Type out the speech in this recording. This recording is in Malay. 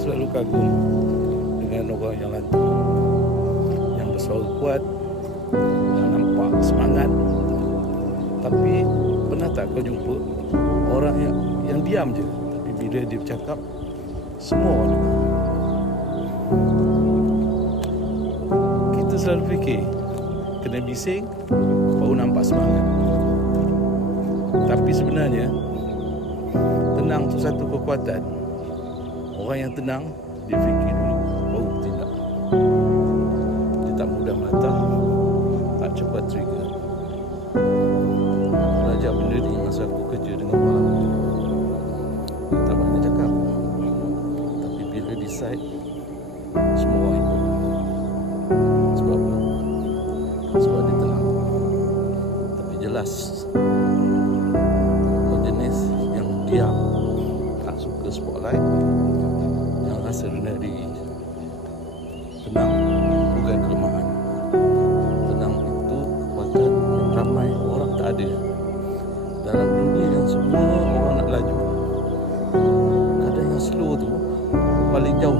selalu kagum dengan orang yang lantang, yang bersuara kuat, yang nampak semangat. Tapi pernah tak kau jumpa orang yang diam je, tapi bila dia bercakap, semua orang dengar. Kita selalu fikir kena bising baru nampak semangat. Tapi sebenarnya tenang tu satu kekuatan. Orang yang tenang, dia fikir dulu baru bertindak. Dia tak mudah melatah, tak cepat trigger. Belajar benda ni masa aku kerja dengan orang lama. Tak banyak cakap, tapi bila decide, semua orang ikut. Sebab apa? Sebab dia tenang, tapi jelas. Kau jenis yang diam, tak suka spotlight, yang rasa rendah diri. Tenang bukan kelemahan. Tenang itu kekuatan yang ramai orang tak ada. Dalam dunia yang semua orang nak laju, kadang yang slow tu paling jauh